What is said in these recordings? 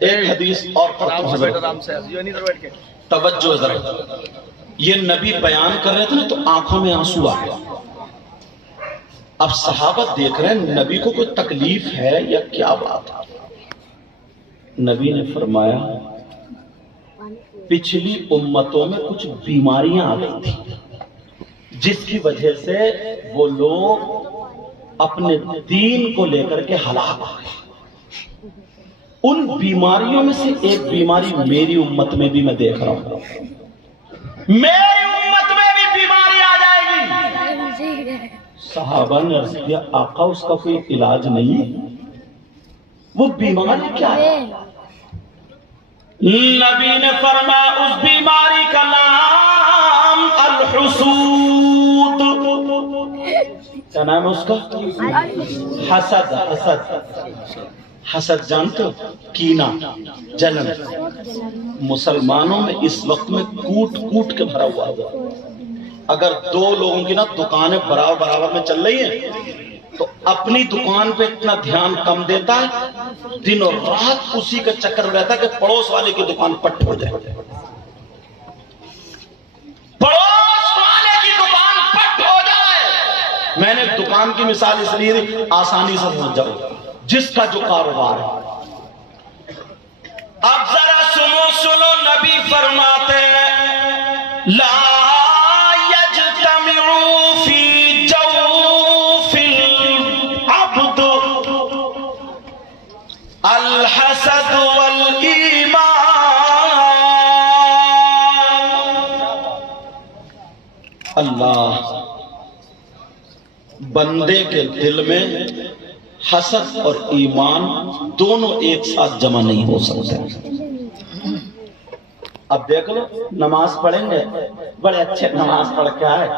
ایک حدیث اور توجہ ذرا، یہ نبی بیان کر رہے تھے نا تو آنکھوں میں آنسو آ گیا۔ اب صحابہ دیکھ رہے ہیں نبی کو کوئی تکلیف ہے یا کیا بات ہے۔ نبی نے فرمایا پچھلی امتوں میں کچھ بیماریاں آ گئی تھی جس کی وجہ سے وہ لوگ اپنے دین کو لے کر کے ہلاک ہو گئے۔ ان بیماریوں میں سے ایک بیماری میری امت میں بھی میں دیکھ رہا ہوں، میری امت میں بھی بیماری آ جائے گی۔ صحابہ نے عرض کیا آقا اس کا کوئی علاج نہیں ہے، وہ بیماری کیا ہے؟ نبی نے فرمایا اس بیماری کا نام الحسود۔ کیا نام ہے اس کا؟ حسد۔ حسد جانتے ہو؟ کینہ، جلن۔ مسلمانوں میں اس وقت میں کوٹ کوٹ کے بھرا ہوا ہے۔ اگر دو لوگوں کی نا دکانیں برابر میں چل رہی ہیں تو اپنی دکان پہ اتنا دھیان کم دیتا ہے، دن اور رات اسی کا چکر رہتا ہے کہ پڑوس والے کی دکان پٹ ہو جائے، پڑوس والے کی دکان پٹ ہو جائے۔ میں نے دکان کی مثال اس لیے آسانی سے سمجھ جاؤ، جس کا جو کاروبار ہے۔ اب ذرا سنو نبی فرماتے ہیں لا یجتمع فی جوف العبد الحسد والایمان۔ اللہ بندے کے دل میں حسد اور ایمان دونوں ایک ساتھ جمع نہیں ہو سکتے۔ اب دیکھ لو نماز پڑھیں گے، بڑے اچھے نماز پڑھ کے آئے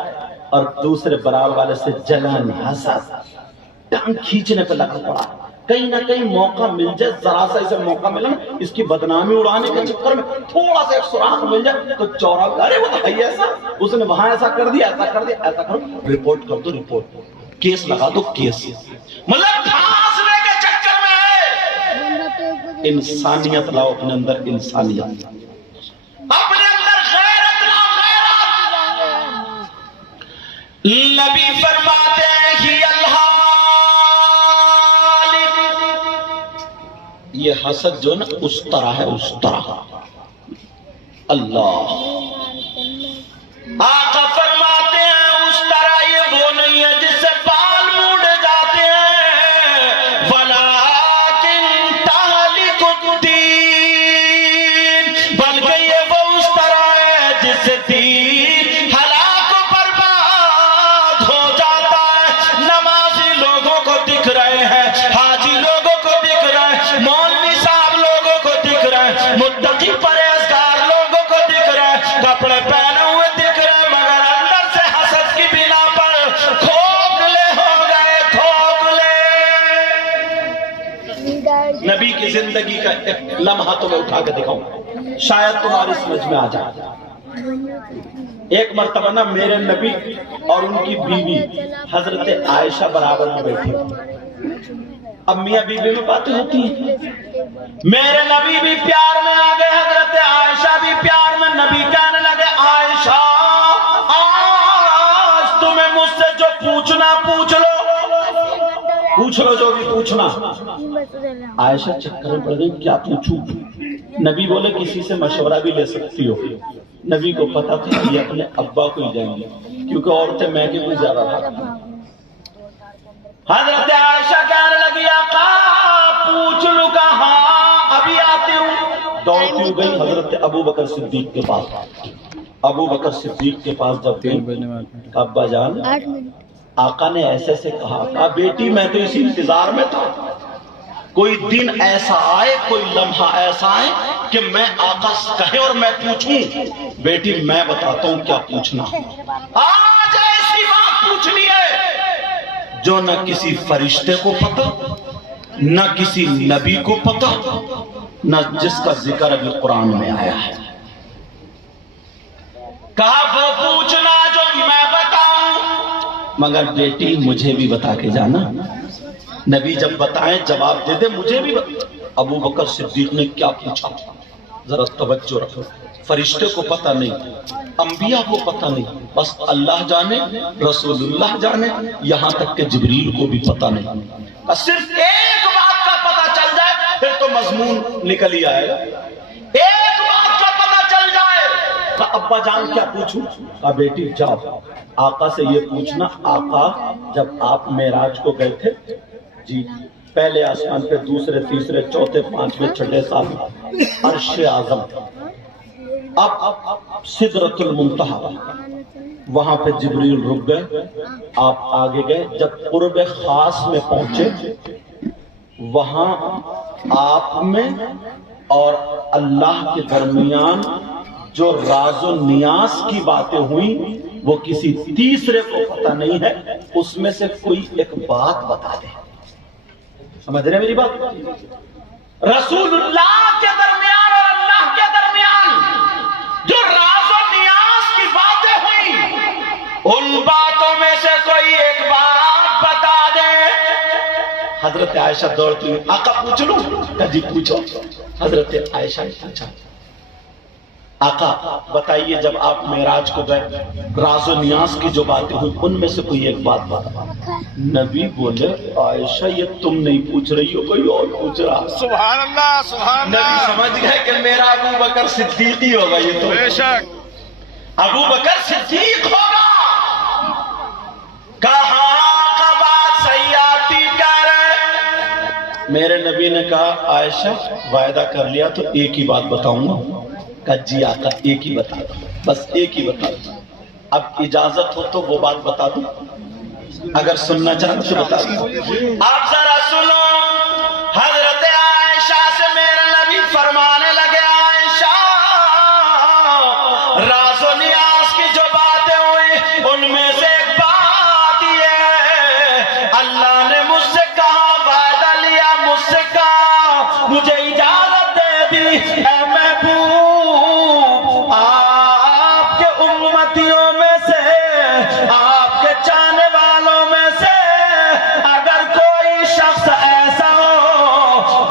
اور دوسرے برابر والے سے جلن، حسد، ٹانگ کھینچنے پہ لگا پڑا۔ کہیں نہ کہیں موقع مل جائے، ذرا سا اسے موقع ملا نا اس کی بدنامی اڑانے کے چکر میں تھوڑا سا ایک سراغ مل جائے تو چورا، ارے وہ تو ایسا اس نے وہاں ایسا کر دیا، ایسا کر دیا، ایسا کرو، رپورٹ کر دو، رپورٹ، کیس لگا دو، کیس۔ مطلب پھانسنے کے چکر میں ہے۔ انسانیت لاؤ اپنے اندر، انسانیت اپنے اندر، غیرت لاؤ، غیرت۔ نبی فرماتے ہیں ہی الحالق، یہ حسد جو نا اس طرح ہے، اس طرح۔ اللہ آقا فرماتے ہیں اس طرح یہ وہ نہیں ہے جس سے بال موڑ جاتے ہیں، ولیکن تہلک الدین، بلکہ یہ وہ اس طرح ہے جس سے دین ہلاک و برباد ہو جاتا ہے۔ نمازی لوگوں کو دکھ رہے ہیں، حاجی لوگوں کو دکھ رہے ہیں، مولوی صاحب لوگوں کو دکھ رہے ہیں، متقی پرہیزگار لوگوں کو دکھ رہے ہیں، کپڑے پہنے ہوئے دکھ رہے ہیں، مگر اندر سے حسد کی بنا پر کھوکھلے ہو گئے، کھوکھلے۔ نبی کی زندگی کا ایک لمحہ تو میں اٹھا کے دکھاؤں، شاید تمہاری سمجھ میں آ جائے۔ ایک مرتبہ نا میرے نبی اور ان کی بیوی حضرت عائشہ برابر میں بیٹھی۔ اب میاں بیوی میں باتیں ہوتی ہیں، میرے نبی بھی پیار میں آ گئے، حضرت عائشہ بھی پیار میں۔ نبی کہنے لگے عائشہ آج تمہیں مجھ سے جو پوچھنا پوچھ لو، پوچھ لو جو بھی پوچھنا۔ عائشہ چکر میں پڑ گئی، کیا پوچھوں؟ نبی بولے کسی سے مشورہ بھی لے سکتی ہو۔ نبی کو پتا تھا یہ اپنے ابا کو ہی جائیں گے کیونکہ عورتیں مہنگے کوئی زیادہ تھا۔ حضرت عائشہ کہنے لگی آقا پوچھ لوں کا؟ ہاں ابھی آتی ہوں۔ دوڑتی ہوئی گئی حضرت ابو بکر صدیق کے پاس۔ ابو بکر صدیق کے پاس جب گئی، ابا جان آقا نے ایسے سے کہا، کہا بیٹی میں تو اسی انتظار میں تھا، کوئی دن ایسا آئے، کوئی لمحہ ایسا آئے کہ میں آقا کہے اور میں پوچھوں۔ بیٹی میں بتاتا ہوں کیا پوچھنا۔ آج ایسی بات پوچھنی ہے جو نہ کسی فرشتے کو پتا، نہ کسی نبی کو پتا، نہ جس کا ذکر ابھی قرآن میں آیا ہے۔ کہا وہ پوچھنا جو میں بتاؤں، مگر بیٹی مجھے بھی بتا کے جانا۔ نبی جب بتائیں جواب دے دے، مجھے بھی ابو بکر صدیق نے کیا پوچھا؟ ذرا توجہ رکھو. فرشتے کو پتہ نہیں، انبیاء کو پتہ نہیں، بس اللہ جانے، رسول اللہ جانے، یہاں تک کہ جبریل کو بھی پتہ نہیں. بس صرف ایک بات کا پتہ چل جائے پھر تو مضمون نکل ہی آئے گا. ایک بات کا پتہ چل جائے کہ ابا جان کیا پوچھوں؟ کہا بیٹی جاؤ آقا سے یہ پوچھنا، آقا جب آپ معراج کو گئے تھے جی پہلے آسمان پہ، دوسرے، تیسرے، چوتھے، پانچویں، چھٹے، ساتویں، عرش اعظم، اب سدرۃ المنتہا، وہاں پہ جبریل رک گئے، آپ آگے گئے. جب قرب خاص میں پہنچے وہاں آپ میں اور اللہ کے درمیان جو راز و نیاز کی باتیں ہوئی وہ کسی تیسرے کو پتہ نہیں ہے. اس میں سے کوئی ایک بات بتا دے. سمجھ رہے میری بات؟ رسول اللہ کے درمیان اور اللہ کے درمیان جو راز و نیاز کی باتیں ہوئی ان باتوں میں سے کوئی ایک بات بتا دے. حضرت عائشہ دوڑتی ہوئی آقا پوچھ لوں؟ کہا جی پوچھو. حضرت عائشہ نے پوچھا آقا بتائیے جب آپ معراج کو گئے راز و نیاز کی جو باتیں ہوئی ان میں سے کوئی ایک بات بتا. نبی بولے عائشہ یہ تم نہیں پوچھ رہی ہو کوئی اور پوچھ رہا. سبحان اللہ سبحان اللہ. نبی سمجھ گئے کہ میرا ابو بکر صدیق ہی ہوگا. یہ تو بے شک ابو بکر صدیق ہوگا. کہاں کا بات صحیح آتی کر. میرے نبی نے کہا عائشہ وعدہ کر لیا تو ایک ہی بات بتاؤں گا. کہا جی آقا ایک ہی بتا دو، بس ایک ہی بتا دو. اب اجازت ہو تو وہ بات بتا دو، اگر سننا چاہتے تو بتا دو. آپ ذرا سنو. حضرت عائشہ سے میرے نبی فرمانے لگے عائشہ راز و نیاز کی جو باتیں ہوئی ان میں سے ایک بات یہ ہے اللہ نے مجھ سے کہا، وعدہ لیا مجھ سے کہا، مجھے اجازت دے دی اے محبوب آپ کے امتیوں میں سے، آپ کے چاہنے والوں میں سے اگر کوئی شخص ایسا ہو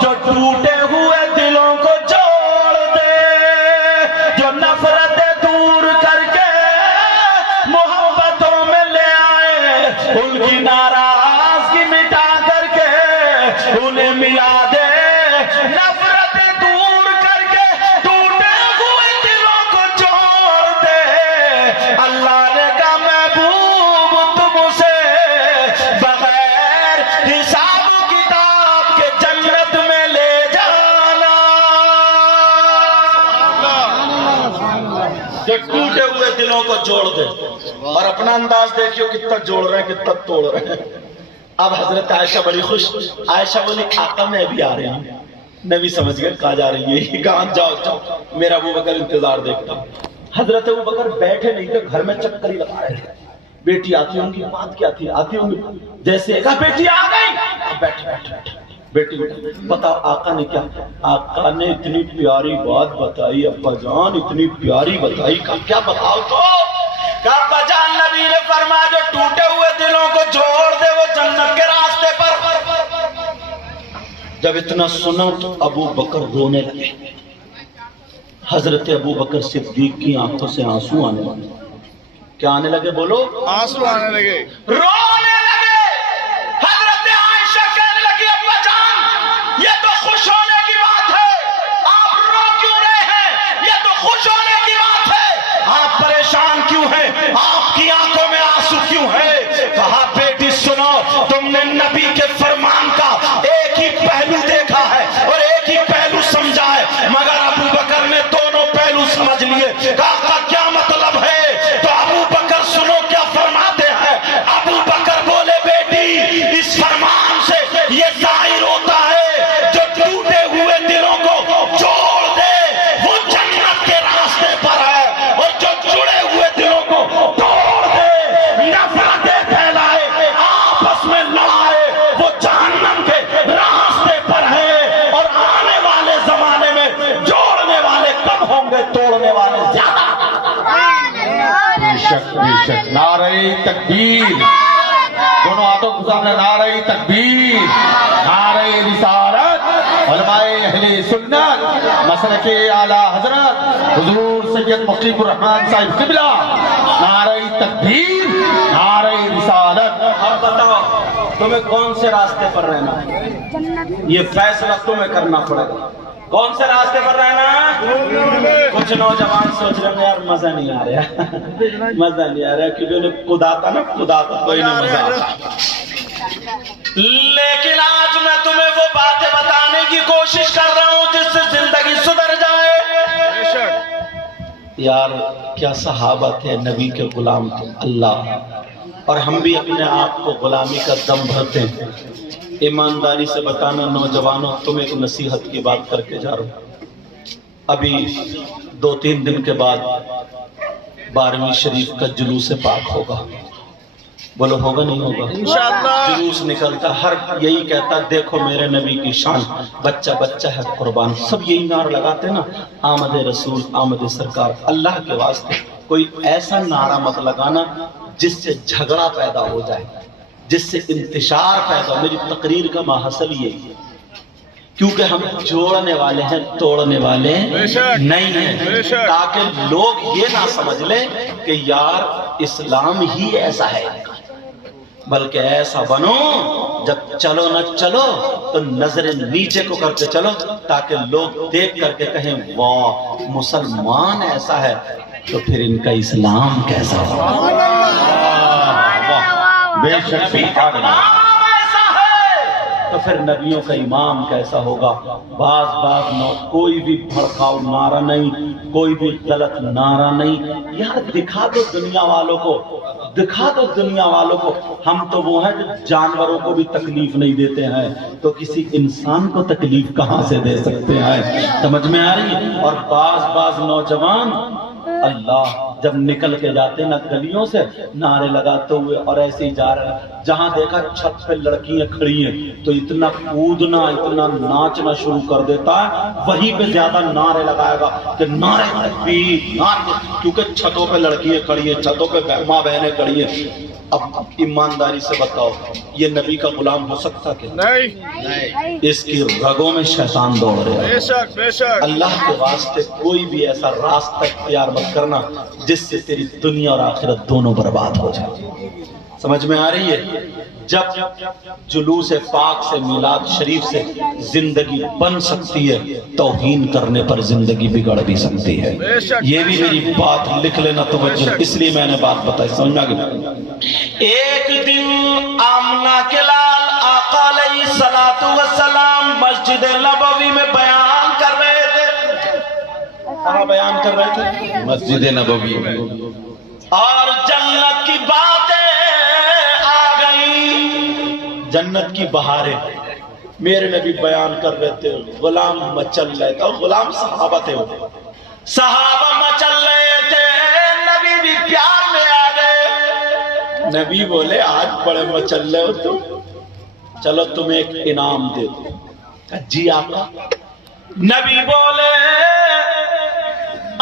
جو ٹوٹے ہوئے دلوں کو جوڑ دے، جو نفرتیں دور کر کے محبتوں میں لے آئے، ان کی ناراضگی مٹا کر کے انہیں ملا دے، نفرتیں دور کر کے ٹوٹے ہوئے دلوں کو جوڑ دے. اللہ نے کہا محبوب تم اسے بغیر حساب کتاب کے جنت میں لے جانا. کہ ٹوٹے ہوئے دلوں کو جوڑ دے. اور اپنا انداز دیکھیو کتنا جوڑ رہے ہیں کتنا توڑ رہے ہیں. اب حضرت عائشہ بڑی خوش. عائشہ بولی آقا میں ابھی آ رہی ہوں. نبی سمجھ گئے کہاں جا رہی ہے یہ، کہاں جاؤ جاؤ میرا ابو بکر انتظار دیکھتا. حضرت ابو بکر بیٹھے نہیں تھے، گھر میں چکر ہی لگا رہے تھے. بیٹی آتی ہوں گی، بات کیا تھی آتی ہوں گی، جیسے کہا بیٹی آ گئی. بیٹھ بیٹھ بیٹی بتاؤ آقا نے کیا؟ آقا نے اتنی پیاری بات بتائی ابا جان، اتنی پیاری بتائی. کیا بتاؤ تو؟ ابا جان نبی نے فرمایا جو ٹوٹے ہوئے دلوں کو جوڑ دے وہ جنت کے راستے پر. جب اتنا سنا تو ابو بکر رونے لگے. حضرت ابو بکر صدیق کی آنکھوں سے آنسو آنے لگے. کیا آنے لگے بولو؟ آنسو آنے لگے، رونے لگے. حضرت عائشہ کہنے لگی ابا جان یہ تو خوش ہونے کی بات ہے، آپ رو کیوں رہے ہیں؟ یہ تو خوش ہونے کی بات ہے، آپ پریشان کیوں ہیں؟ آپ کی آنکھوں میں آنسو کیوں ہے؟ کہا بیٹی سنو، تم نے نبی کے فرمان کا ایک ہی پہلو دیکھا ہے اور ایک ہی پہلو سمجھا ہے، مگر ابو بکر نے دونوں پہلو سمجھ لیے. کہا کیا مطلب ہے؟ تو ابو بکر سنو کیا فرماتے ہیں. ابو بکر بولے بیٹی اس فرمان سے یہ ظاہر ہوتا ہے جو ٹوٹے ہوئے دلوں کو جوڑ دے وہ جنت کے راستے پر ہے، اور جو جڑے ہوئے دلوں کو توڑ دے، نفرتیں پھیلائے، آپس میں لڑائے، وہ جہنم کے راستے پر ہے. اور آنے والے زمانے میں جوڑنے والے کم ہوں گے، توڑنے والے زیادہ. بے شک نعرہ تکبیر. دونوں ہاتھوں کے سامنے نعرہ تکبیر، نعرہ رسالت. علماء اہل سنت مسلک اعلی حضرت حضور سید مقیم الرحمان صاحب قبلہ، نعرہ تکبیر، نعرہ رسالت۔ اب بتاؤ تمہیں کون سے راستے پر رہنا ہے؟ یہ فیصلہ تمہیں کرنا پڑے گا، کون سے راستے پر رہنا ہے؟ کچھ نوجوان سوچ رہے ہیں یار مزہ نہیں آ رہا، مزہ نہیں آ رہا کیونکہ انہیں خدا تھا نا، خدا تھا کوئی نہیں مزہ آ رہا۔ لیکن آج میں تمہیں وہ باتیں بتانے کی کوشش کر رہا ہوں جس سے زندگی سدھر جائے۔ بے شک یار کیا صحابہ تھے، نبی کے غلام تھے اللہ، اور ہم بھی اپنے آپ کو غلامی کا دم بھرتے ہیں۔ ایمانداری سے بتانا نوجوانوں، تم ایک نصیحت کی بات کر کے جا رہا ہوں۔ ابھی 2-3 دن کے بعد 12ویں شریف کا جلوس پاک ہوگا، بولو ہوگا نہیں ہوگا؟ انشاءاللہ جلوس نکلتا، ہر یہی کہتا دیکھو میرے نبی کی شان، بچہ بچہ ہے قربان، سب یہی نعرہ لگاتے نا، آمد رسول، آمد سرکار۔ اللہ کے واسطے کوئی ایسا نعرہ مت لگانا جس سے جھگڑا پیدا ہو جائے، جس سے انتشار پیدا ہو۔ میری تقریر کا محصل یہی ہے، کیونکہ ہم جوڑنے والے ہیں، توڑنے والے بے شک، نہیں ہیں، بے شک۔ تاکہ لوگ یہ نہ سمجھ لیں کہ یار اسلام ہی ایسا ہے، بلکہ ایسا بنو جب چلو نہ چلو تو نظر نیچے کو کرتے چلو، تاکہ لوگ دیکھ کر کے کہیں واہ مسلمان ایسا ہے تو پھر ان کا اسلام کیسا ہوگا۔ بے شک سبحان اللہ۔ امام ایسا ہے تو پھر نبیوں کا امام کیسا ہوگا۔ بعض کوئی بھی بھڑکاؤ نعرہ نہیں، کوئی بھی غلط نعرہ نہیں، یار دکھا دو دنیا والوں کو، دکھا دو دنیا والوں کو ہم تو وہ ہیں جو جانوروں کو بھی تکلیف نہیں دیتے ہیں، تو کسی انسان کو تکلیف کہاں سے دے سکتے ہیں؟ سمجھ میں آ رہی ہے؟ اور بعض نوجوان اللہ جب نکل کے جاتے نا گلیوں سے نعرے لگاتے ہوئے اور ایسے ہی جا رہے ہیں، جہاں دیکھا چھت پہ لڑکیاں کھڑی ہیں تو اتنا کودنا اتنا ناچنا شروع کر دیتا ہے، وہیں پہ زیادہ نعرے لگائے گا کہ نعرے تکبیر، کیونکہ چھتوں پہ لڑکیاں کھڑی ہیں، چھتوں پہ ماں بہنیں کھڑی ہیں۔ اب ایمانداری سے بتاؤ یہ نبی کا غلام ہو سکتا کہ نہیں، اس کی رگوں میں شیطان دوڑ رہے ہیں۔ بے شک بے شک۔ اللہ کے واسطے کوئی بھی ایسا راستہ اختیار مت کرنا جس سے تیری دنیا اور آخرت دونوں برباد ہو جائے۔ سمجھ میں آ رہی ہے؟ جب جلوس پاک سے میلاد شریف سے زندگی بن سکتی ہے، توہین کرنے پر زندگی بگڑ بھی سکتی ہے۔ یہ بھی میری بات لکھ لینا توجہ، اس لیے میں نے بات بتائی، سمجھنا کہ ایک دن آمنہ کے لال آقا علیہ الصلوۃ والسلام مسجد نبوی میں بیان کر رہے تھے۔ کہاں بیان کر رہے تھے؟ مسجد نبوی میں، اور جنت کی باتیں آ گئی، جنت کی بہاریں میرے نبی بیان کر رہے تھے، غلام مچل رہے تھے، غلام صحابہ تھے، صحابہ مچل رہے تھے، نبی بھی پیار میں آ گئے۔ نبی بولے آج بڑے مچل رہے ہو تم، چلو تمہیں ایک انعام دے دو۔ جی آقا۔ نبی بولے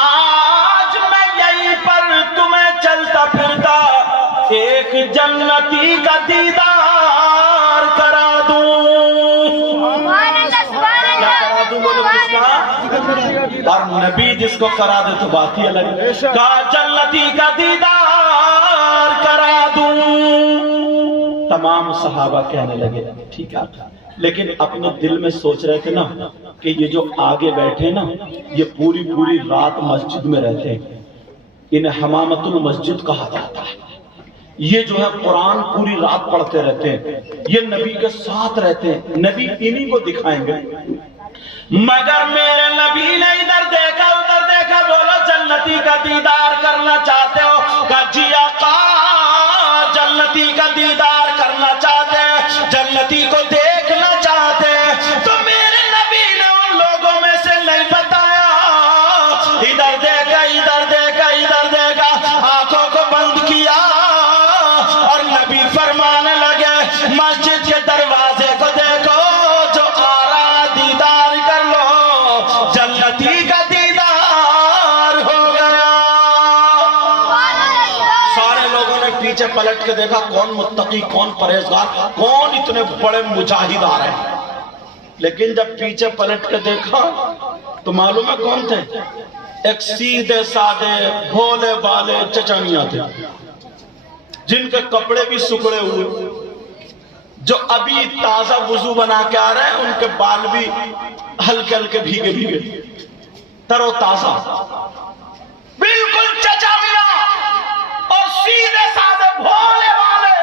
آج میں یہیں پر تمہیں چلتا پھرتا ایک جنتی کا دیدار کرا دوں۔ کیا کرا دوں بولے کس کا؟ اور نبی جس کو کرا دے تو بات ہی الگ ہے، کہا جنتی کا دیدار کرا دوں۔ تمام صحابہ کہنے لگے ٹھیک ہے، لیکن اپنے دل میں سوچ رہے تھے نا کہ یہ جو آگے بیٹھے نا یہ پوری رات مسجد میں رہتے ہیں، انہیں حمامت المسجد کہا جاتا ہے۔ یہ جو ہے قرآن پوری رات پڑھتے رہتے ہیں، یہ نبی کے ساتھ رہتے ہیں، نبی انہی کو دکھائیں گے۔ مگر میرے نبی نے ادھر دیکھا ادھر دیکھا، بولو جنتی کا دیدار کرنا چاہتے ہو؟ کہا جی آقا جنتی کا دیدار کرنا چاہتے ہیں، جنتی کو دیکھنا چاہتے ہیں۔ تو میرے نبی نے ان لوگوں میں سے نہیں بتایا، ادھر دیکھا ادھر دیکھا ادھر دیکھا، آنکھوں کو بند کیا اور نبی فرمانے لگے مسجد کے دروازے کو دیکھو جو آ رہا دیدار کر لو، جنتی کا دیدار ہو گیا۔ سارے لوگوں نے پیچھے پلٹ کے دیکھا کون متقی، کون پرہیزگار، کون اتنے بڑے مجاہد آ رہے ہیں، لیکن جب پیچھے پلٹ کے دیکھا تو معلوم ہے کون تھے؟ ایک سیدھے سادے بھولے بالے چچا میاں تھے، جن کے کپڑے بھی سکڑے ہوئے، جو ابھی تازہ وضو بنا کے آ رہے ہیں، ان کے بال بھی ہلکے ہلکے بھیگے بھیگے، تر و تازہ، بالکل چچا میاں اور سیدھے سادے بھولے والے،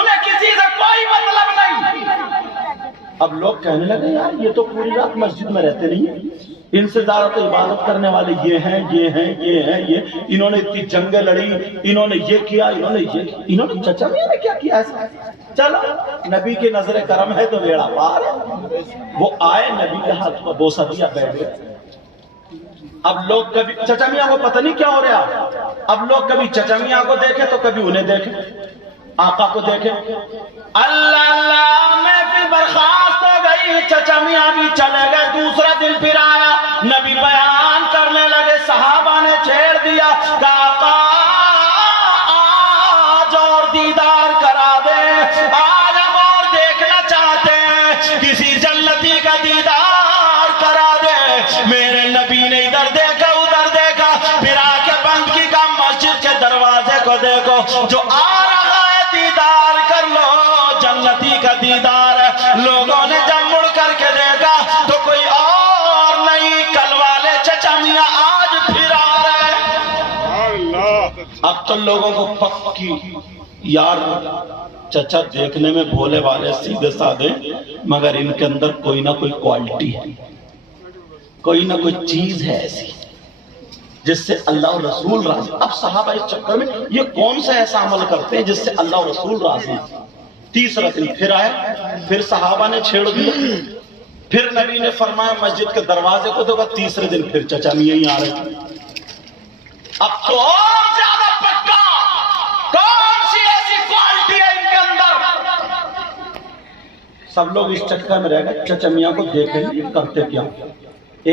انہیں کسی سے کوئی مطلب نہیں۔ اب لوگ کہنے لگے یار یہ تو پوری رات مسجد میں رہتے نہیں ہیں، ان سے زیادہ تو عبادت کرنے والے یہ ہیں یہ ہیں یہ ہیں یہ، انہوں نے اتنی جنگیں لڑی، انہوں نے یہ کیا، انہوں نے یہ کیا، انہوں نے چچا میاں نے کیا کیا ایسا؟ چلو نبی کی نظر کرم ہے تو بیڑا پار ہے۔ وہ آئے، نبی کے ہاتھ میں بوسہ دیا، بیٹھ گئے۔ اب لوگ کبھی چچا میاں کو پتہ نہیں کیا ہو رہا، اب لوگ کبھی چچا میاں کو دیکھے تو کبھی انہیں دیکھے، آقا کو دیکھے۔ اللہ اللہ میں پھر برخاست ہو گئی، چچا میاں بھی چلے گئے۔ دوسرا دن پھر آیا، نبی بیان کرنے لگے، صحابہ نے چھیڑ دیا کہ آقا آج اور دیدار کرا دے، آج ہم اور دیکھنا چاہتے ہیں، کسی جنتی کا دیدار کرا دے۔ میرے نبی نے ادھر دیکھا ادھر دیکھا، پھر آ کے بند کی کہا مسجد کے دروازے کو دیکھو، جو آ رہا ہے دیدار کر لو، جنتی کا دیدار ہے۔ لوگوں نے جب مڑ کر کے دیکھا تو کوئی اور نہیں، کل والے چچا میاں آج پھر آ رہے ہیں۔ اب تو لوگوں کو پکی یار چچا دیکھنے میں بھولے والے سیدھے سادے، مگر ان کے اندر کوئی نہ کوئی کوالٹی ہے، کوئی نہ کوئی چیز ہے ایسی جس سے اللہ اور رسول راضی۔ اب صحابہ اس چکر میں یہ کون سا ایسا عمل کرتے ہیں جس سے اللہ اور رسول راضی ہیں۔ تیسرا دن پھر آیا، پھر صحابہ نے چھیڑ دیا، پھر نبی نے فرمایا مسجد کے دروازے کو دو گا۔ تیسرے دن پھر چچا میاں ہی آ رہے ہیں۔ اب تو اور زیادہ پکا کون سی ایسی کوالٹی ہے ان کے اندر؟ سب لوگ اس چکر میں رہ گئے، چچا میاں کو دیکھیں یہ کرتے کیا۔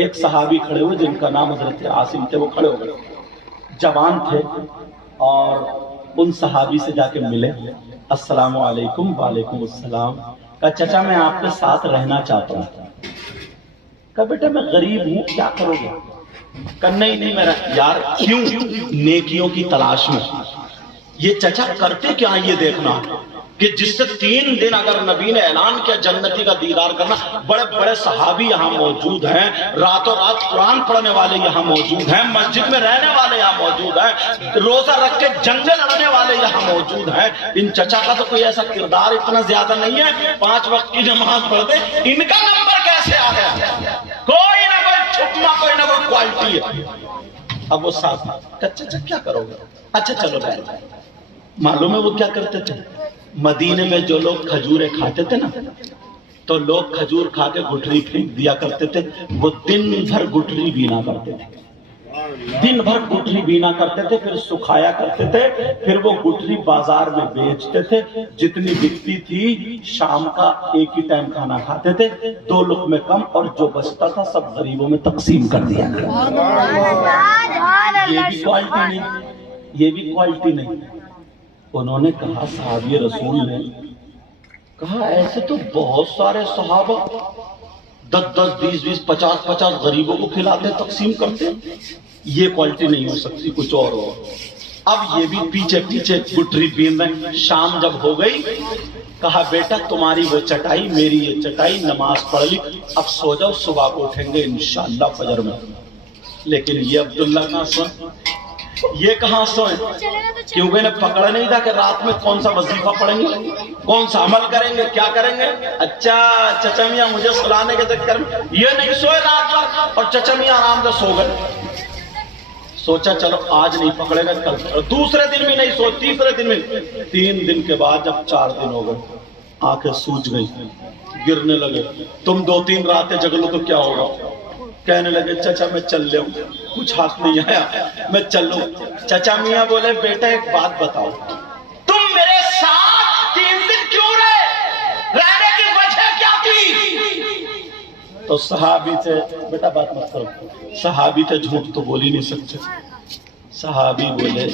ایک صحابی کھڑے ہوئے جن کا نام حضرت عاصم تھے، وہ کھڑے ہو گئے، جوان تھے، اور ان صحابی سے جا کے ملے، السلام علیکم۔ وعلیکم السلام۔ کہا چچا میں آپ کے ساتھ رہنا چاہتا ہوں۔ کہا بیٹا میں غریب ہوں، کیا کرو گے؟ کہا نہیں میرا یار، کیوں؟ نیکیوں کی تلاش میں۔ یہ چچا کرتے کیا یہ دیکھنا کہ جس سے 3 دن اگر نبی نے اعلان کیا جنتی کا دیدار کرنا، بڑے بڑے صحابی یہاں موجود ہیں، راتوں رات قرآن پڑھنے والے یہاں موجود ہیں، مسجد میں رہنے والے یہاں موجود ہیں، روزہ رکھ کے جنگیں لڑنے والے یہاں موجود ہیں۔ ان چچا کا تو کوئی ایسا کردار اتنا زیادہ نہیں ہے، 5 وقت کی نماز پڑھ دے، ان کا نمبر کیسے آ گیا؟ کوئی نہ کوئی چھپنا، کوئی نہ کوئی کوالٹی ہے۔ اب وہ ساتھ چچا کیا کرو گے؟ اچھا چلو بیٹھ۔ معلوم ہے وہ کیا کرتے تھے؟ مدینے میں جو لوگ کھجوریں کھاتے تھے نا، تو لوگ کھجور کھا کے گٹھری پھینک دیا کرتے تھے، وہ دن بھر گٹھری بینا کرتے تھے، دن بھر گٹھری بینا کرتے تھے، پھر سکھایا کرتے تھے، پھر وہ گٹھری بازار میں بیچتے تھے، جتنی بکتی تھی شام کا ایک ہی ٹائم کھانا کھاتے تھے، 2 لقمے کم، اور جو بچتا تھا سب غریبوں میں تقسیم کر دیا۔ یہ بھی کوالٹی نہیں، یہ بھی کوالٹی نہیں۔ انہوں نے کہا، صحابی رسول نے کہا ایسے تو بہت سارے صحابہ 10 20 50 غریبوں کو کھلاتے تقسیم کرتے، یہ کوالٹی نہیں ہو سکتی، کچھ اور ہو۔ اب یہ بھی پیچھے پیچھے گٹری پین رہے۔ شام جب ہو گئی کہا بیٹا تمہاری وہ چٹائی میری یہ چٹائی، نماز پڑھ لی، اب سو جاؤ، صبح کو اٹھیں گے انشاءاللہ فجر میں۔ لیکن یہ عبداللہ کہاں سوئے، یہ کہاں سوئے؟ کیونکہ انہیں پکڑا نہیں تھا کہ رات میں کون سا وظیفہ پڑھیں گے، کون سا عمل کریں گے، کیا کریں گے۔ اچھا چچا میاں مجھے سلانے کے چکر میں یہ نہیں سوئے رات بھر، اور چچا میاں آرام سے سو گئے۔ سوچا چلو آج نہیں پکڑے گا کل، دوسرے دن بھی نہیں سو، تیسرے دن بھی۔ 3 دن کے بعد جب 4 دن ہو گئے، آنکھیں سوج گئی، گرنے لگے۔ تم 2-3 راتیں جگ لو تو کیا ہوگا؟ کہنے لگے چچا میں چل لے ہوں، کچھ ہاتھ نہیں آیا، میں چل لوں۔ چچا میاں بولے بیٹا ایک بات بتاؤ، تم میرے ساتھ 3 دن کیوں رہے، رہنے کی وجہ کیا تھی؟ تو صحابی تھے، بیٹا بات مت کرو، صحابی تھے جھوٹ تو بول ہی نہیں سکتے۔ صحابی بولے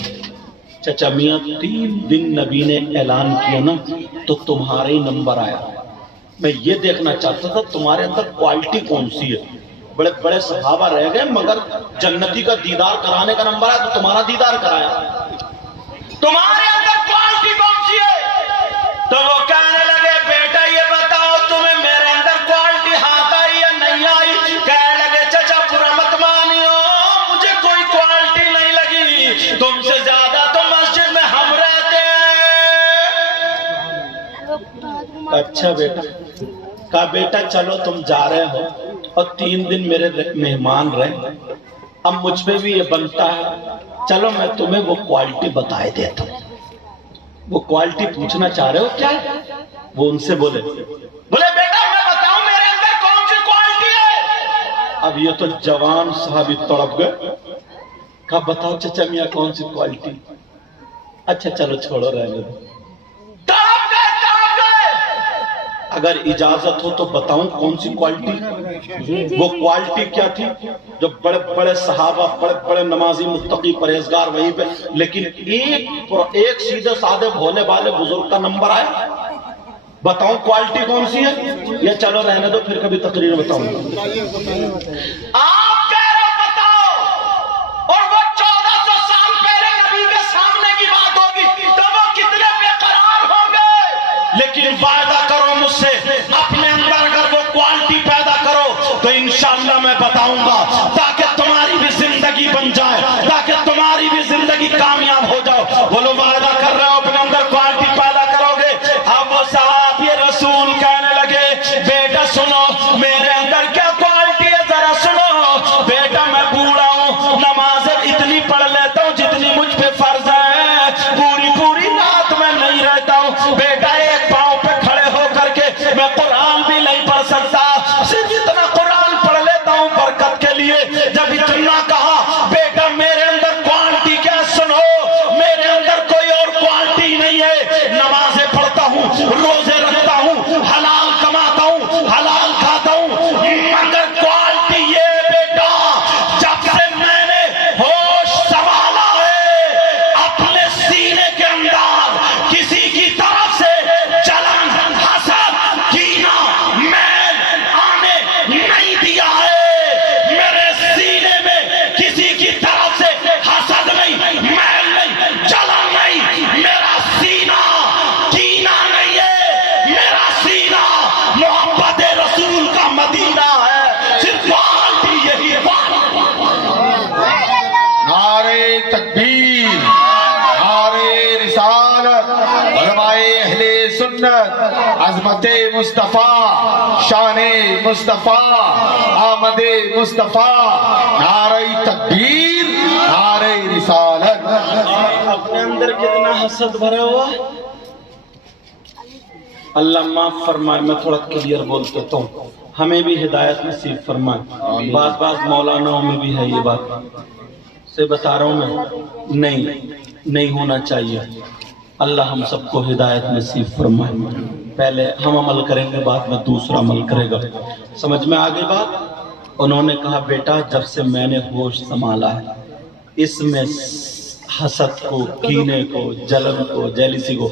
چچا میاں 3 دن نبی نے اعلان کیا نا تو تمہارے ہی نمبر آیا، میں یہ دیکھنا چاہتا تھا تمہارے اندر کوالٹی کون سی ہے. بڑے بڑے صحابہ رہ گئے مگر جنتی کا دیدار کرانے کا نمبر ہے تو تمہارا دیدار کرایا. تمہارے اندر کوالٹی کون سی ہے؟ تو وہ کہنے لگے بیٹا یہ بتاؤ تمہیں میرے اندر کوالٹی ہاتھ آئی یا نہیں آئی؟ کہنے لگے چچا برا مت مانیو، مجھے کوئی کوالٹی نہیں لگی، تم سے زیادہ تو مسجد میں ہم رہتے ہیں. اچھا بیٹا. کہا بیٹا چلو تم جا رہے ہو اور 3 دن میرے مہمان رہے، اب مجھ پہ بھی یہ بنتا ہے، چلو میں تمہیں وہ کوالٹی بتائے دیتا ہوں. وہ کوالٹی پوچھنا چاہ رہے ہو کیا ہے؟ وہ ان سے بولے بیٹا میں بتاؤں میرے اندر کون سی کوالٹی ہے؟ اب یہ تو جوان صحابی تڑپ گئے. کہا بتاؤ چچا میاں کون سی کوالٹی؟ اچھا چلو چھوڑو رہنے دو. اگر اجازت ہو تو بتاؤں کون سی کوالٹی؟ وہ کوالٹی کیا تھی؟ جو بڑے بڑے صحابہ، بڑے بڑے نمازی، متقی، پرہیزگار وہیں پہ، لیکن ایک سیدھے سادے بھولے والے بزرگ کا نمبر آیا. بتاؤں کوالٹی کون سی ہے یا چلو رہنے دو پھر کبھی تقریر بتاؤں گا. آپ کہہ رہے بتاؤ، اور وہ 1400 سال پہلے نبی کے سامنے کی بات ہوگی تو وہ کتنے بے قرار ہوں گے. لیکن وعدہ کرو مجھ سے اپنے اندر اگر وہ کوالٹی پیدا کرو تو انشاءاللہ میں بتاؤں گا، تاکہ تمہاری بھی زندگی بن جائے، تاکہ تمہاری بھی زندگی کامیاب ہو جاؤ. بولو وعدہ کر رہے ہو اپنے اندر کوالٹی پیدا کرو گے. اب وہ صحابی رسول کہنے لگے بیٹا سنو میرے اندر کیا کوالٹی ہے ذرا سنو. بیٹا میں بوڑھا ہوں، نماز اتنی پڑھ لیتا ہوں جتنی مجھ پہ فرض ہے، پوری رات میں نہیں رہتا ہوں. بیٹا ایک پاؤں پہ کھڑے ہو کر کے میں قرآن بھی نہیں پڑھ سکتا، صرف اتنا قرآن پڑھ لیتا ہوں برکت کے لیے. جب اتنا کہا بیٹا میرے اندر کوالٹی کیا سنو، میرے اندر کوئی اور کوالٹی نہیں ہے. نمازیں پڑھتا ہوں، روزے رکھتا ہوں، حلال کماتا ہوں، حلال کھاتا ہوں، مگر کوالٹی یہ بیٹا جب سے میں نے ہوش سنبھالا ہے اپنے سینے کے اندر کسی کی طرف سے جلن، حسد، کینہ، میل آنے نہیں دیا ہے. میرے سینے میں کسی کی طرف سے حسد نہیں، میل نہیں، جلن نہیں. میرا سینہ کینہ نہیں ہے، میرا سینہ محبت رسول کا مدینہ ہے. صرف کوالٹی یہی ہے. نعرے تکبیر، نعرے رسالت، علماء اہل سنت، عظمت مصطفیٰ، شان مصطفیٰ، آمد مصطفیٰ، نعرہ تکبیر، نعرہ رسالت. اپنے اندر کتنا حسد بھرا ہوا. اللہ معاف فرمائے، میں تھوڑا کلیئر بول دیتا ہوں، ہمیں بھی ہدایت نصیب فرمائے. بعض مولانا میں بھی ہے یہ بات سے بتا رہا ہوں میں، نہیں ہونا چاہیے. اللہ ہم سب کو ہدایت نصیب فرمائے. پہلے ہم عمل کریں گے، بعد میں دوسرا عمل کرے گا. سمجھ میں آگے بات؟ انہوں نے کہا بیٹا جب سے میں نے ہوش سنبھالا ہے اس میں حسد کو، کینے کو، جلن کو، جیلسی کو،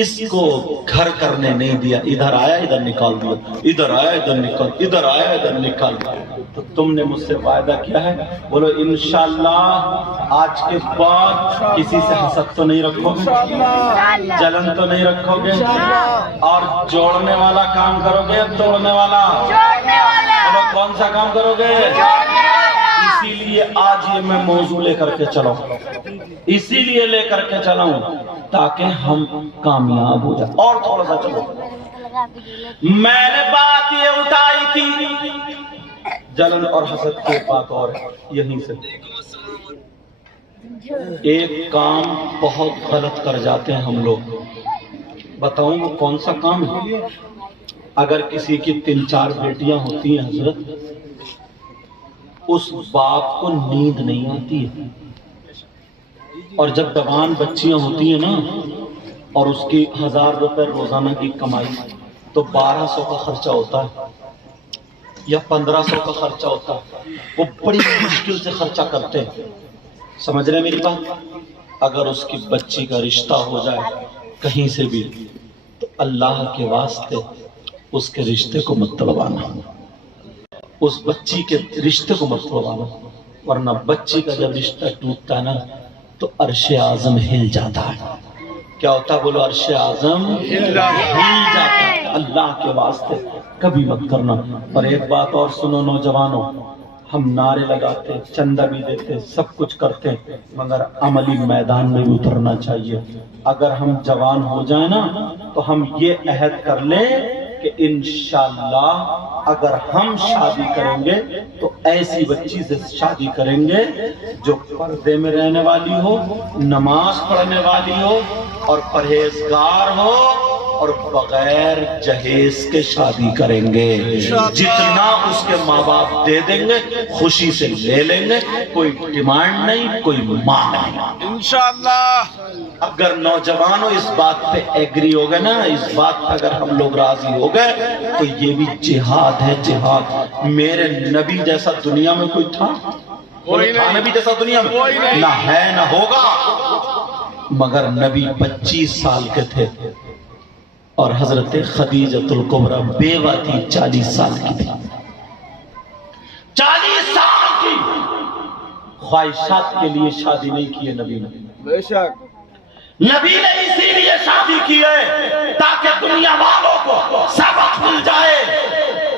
اس کو گھر کرنے نہیں دیا. ادھر آیا ادھر نکال دیا، ادھر آیا ادھر نکال، ادھر آیا ادھر نکال دیا. تو تم نے مجھ سے وعدہ کیا ہے؟ بولو انشاءاللہ آج کے بعد کسی سے حسد تو نہیں رکھو گے، جلن تو نہیں رکھو گے، اور جوڑنے والا کام کرو گے، توڑنے والا. بولو کون سا کام کرو گے؟ اسی لیے آج یہ میں موضوع لے کر کے چلا ہوں، اسی لیے لے کر کے چلا ہوں تاکہ ہم کامیاب ہو جائیں. اور تھوڑا سا چلو. میں نے بات یہ اٹھائی تھی جلن اور حسد کے بات، اور یہیں سے ایک کام بہت غلط کر جاتے ہیں ہم لوگ. بتاؤں وہ کون سا کام ہے؟ اگر کسی کی 3-4 بیٹیاں ہوتی ہیں حضرت، اس باپ کو نیند نہیں آتی ہے، اور جب جوان بچیاں ہوتی ہیں نا اور اس کی 1000 روپے روزانہ کی کمائی، تو 1200 کا خرچہ ہوتا ہے یا 1500 کا خرچہ ہوتا ہے. وہ بڑی مشکل سے خرچہ کرتے ہیں. سمجھ رہے میری بات؟ اگر اس کی بچی کا رشتہ ہو جائے کہیں سے بھی تو اللہ کے واسطے اس کے رشتے کو مت توڑوانا، اس بچی کے رشتے کو مت توڑوانا، ورنہ بچی کا جب رشتہ ٹوٹتا ہے نا تو عرش اعظم ہل جاتا ہے۔ کیا ہوتا ہے بولو؟ عرش اعظم ہل جاتا ہے۔ اللہ کے واسطے کبھی مت کرنا۔ اور ایک بات اور سنو نوجوانوں، ہم نعرے لگاتے، چندہ بھی دیتے، سب کچھ کرتے، مگر عملی میدان میں بھی اترنا چاہیے۔ اگر ہم جوان ہو جائیں نا تو ہم یہ عہد کر لیں کہ انشاءاللہ اگر ہم شادی کریں گے تو ایسی بچی سے شادی کریں گے جو پردے میں رہنے والی ہو، نماز پڑھنے والی ہو اور پرہیزگار ہو، اور بغیر جہیز کے شادی کریں گے۔ جتنا اس کے ماں باپ دے دیں گے خوشی سے لے لیں گے، کوئی ڈیمانڈ نہیں، کوئی مانگ نہیں۔ انشاءاللہ اگر نوجوانوں اس بات پہ ایگری ہو گئے نا، اس بات پہ اگر ہم لوگ راضی ہو گئے تو یہ بھی جہاد ہے، جہاد۔ میرے نبی جیسا دنیا میں کوئی تھا؟ کوئی نہیں۔ نبی جیسا دنیا میں کوئی نہیں۔ نہ ہے نہ ہوگا، مگر نبی 25 سال کے تھے اور حضرت خدیجۃ الکبریٰ بیوہ تھی، 40 سال کی تھی، 40 سال کی۔ خواہشات کے لیے شادی نہیں کی ہے نبی نے، بے شک نبی نے اسی لیے شادی کی ہے تاکہ دنیا والوں کو سبق مل جائے۔